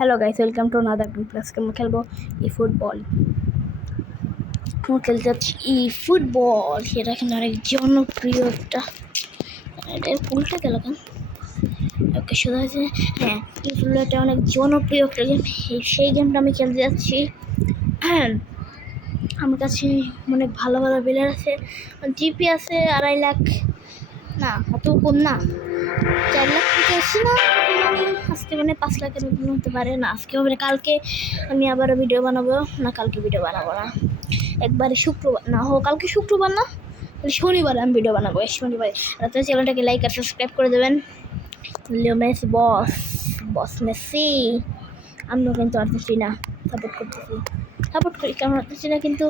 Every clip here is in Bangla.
Hello guys, welcome to another game plus. আমি খেলবো ই ফুটবল। আমি খেলতে যাচ্ছি ই ফুটবল। সেটা কিন্তু অনেক জনপ্রিয় একটা, এটা উল্টা গেল কেন? ওকে, শুধু হয়েছে। হ্যাঁ, ই ফুটবলটা অনেক জনপ্রিয় একটা গেম। সেই গেমটা আমি খেলতে যাচ্ছি। হ্যাঁ, আমার কাছে অনেক ভালো ভালো প্লেয়ার আছে। জিপি আছে 2.5 লাখ, না অত কম না, 4 লাখ থেকে আসি না। আমি আজকে 5 লাখের মতন হতে পারে না। আজকে হবে, কালকে আমি আবারও ভিডিও বানাবো। না, কালকে ভিডিও বানাবো না, একবারে শুক্রবার না কালকে শুক্রবার না, শনিবার আমি ভিডিও বানাবো। শনিবার রাতে চ্যানেলটাকে লাইক আর সাবস্ক্রাইব করে দেবেন। লিও মেসি বস, বস মেসি। আমিও কিন্তু আর্জেন্টিনা সাপোর্ট করি, কারণ আর্জেন্টিনা কিন্তু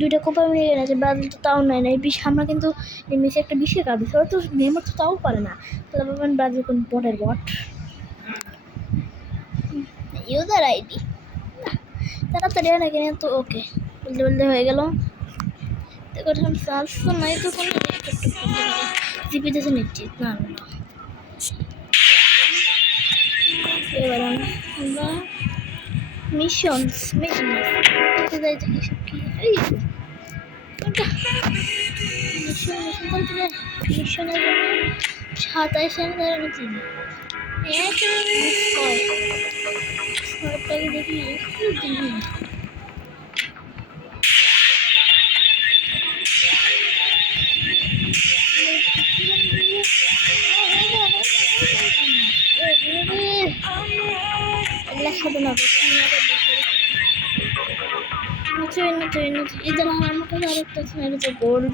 দুইটা কোপা মিলে গেছে। ব্রাজিল তো তাও নেয় না। আমরা কিন্তু মেসি একটা বিশেষ কাজ দিচ্ছে, ওরা তো নেইমার তো তাও পারে না। তাহলে ভাবেন ব্রাজিল কোন বটের বট। ইউজার আইডি তাড়াতাড়ি না কিনে তো ওকে বলতে বলতে হয়ে গেল। এখন চার্জ তো নাই, তো কোনো জিপিতেছে নিশ্চিত না। এবার আমরা মিশন যাই থাকি সব কি মিশনের জন্য 27,000 চিনি ছয়টাকে দেখি দিই। একসাথে না इधर हम को डायरेक्ट আছে মেরে তো গোল্ড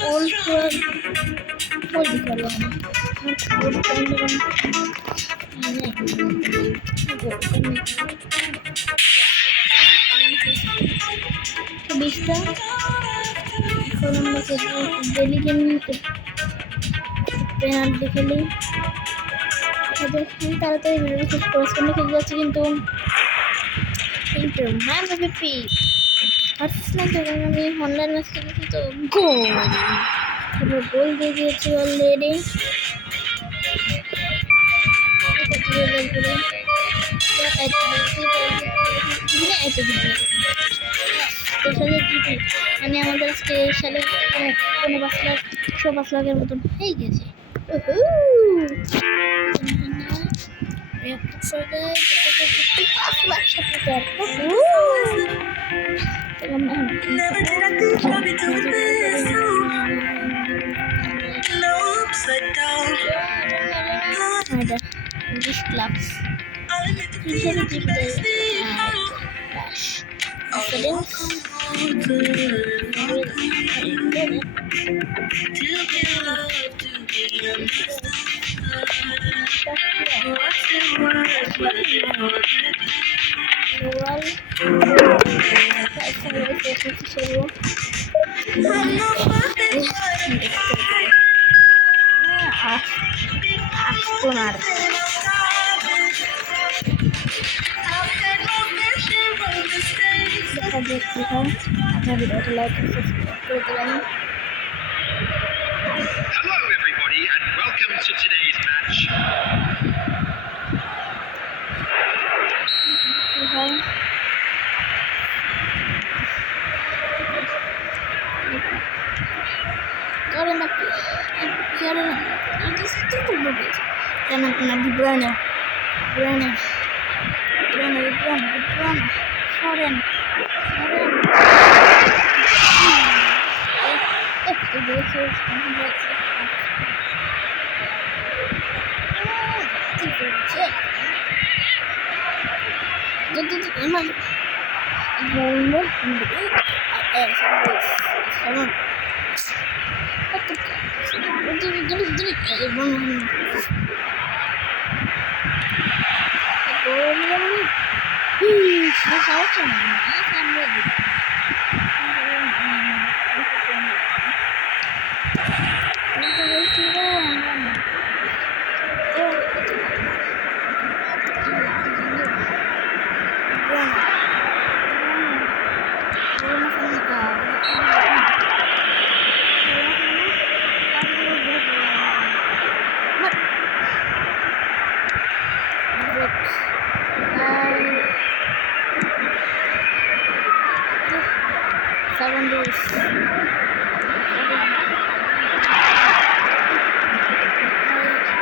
গোল্ড গোল্ড করলাম গোল্ড করলাম বিশটা। এখন আমরা ডেলি গেম পেনাল্টি খেলি। তাড়াতাড়ি ভিডিওটি শেষ করে সামনে খেলে যাচ্ছি, কিন্তু ম্যান অফ দ্য পিচ আমি অনলাইন ম্যাচ খেলেছি তো গোল, তারপর গোল দিয়ে দিয়েছি অলরেডি। মানে আমাদের আজকে সালে 5 লাখ 5 লাখের মতন হয়ে গেছে। English clubs. Hello everybody and welcome to today's match.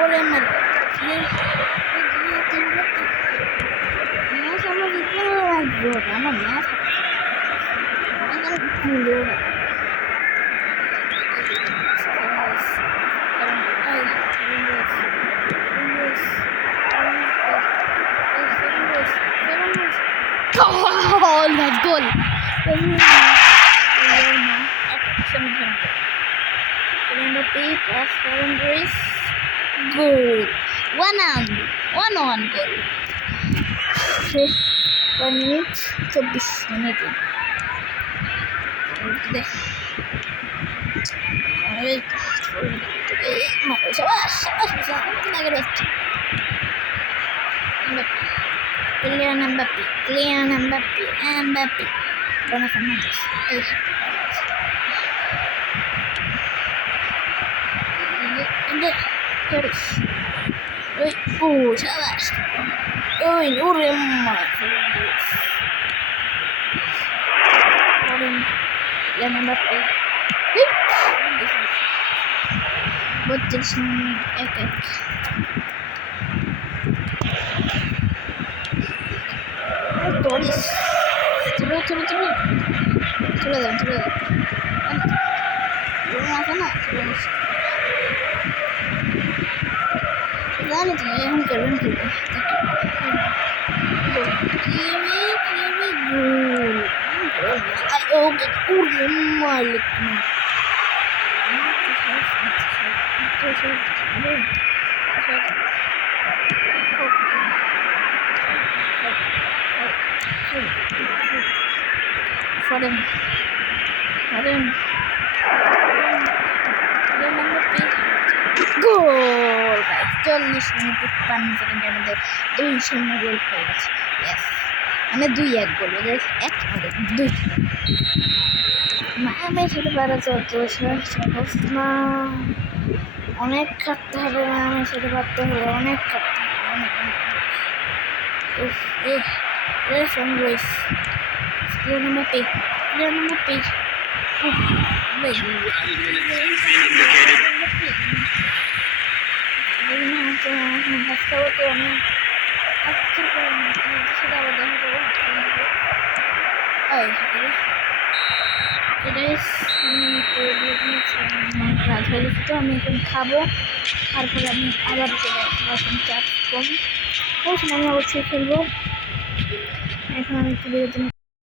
ওরে আমার ম্যাচ আমরা জিতলে আমার match Oh, that's goal. Mbappe pass Ferran Torres. Goal. 1-1 goal. 1 minute 24 minute. Kylian Mbappe. Bruno Fernandes. Torres. Sabas. Kylian Mbappe. Bottas Torres. চলে যান আছে না জানি তো এখন কেমন খেলবে ওকে মালিক Foden. Goal! Guys, 40 মিনিট 55 সেকেন্ডের মধ্যে 2-0 গোল হয়ে গেছে। Yes. মানে 2-1 গোল ওদের 1 আমাদের 2। আমি খেতে পারা যত সহজ না, অনেক খাটতে হবে। আমি সেটা পারতে হবে, অনেক খাটতে হবে, অনেক Reyes. Kylian Mbappe. 2 added minutes have been indicated. আমি এখন খাবো, তারপরে আমি আবার চলে আসবো। চাপ কম আমি অবশ্যই খেলবো। এখন আমি একটু বিরতি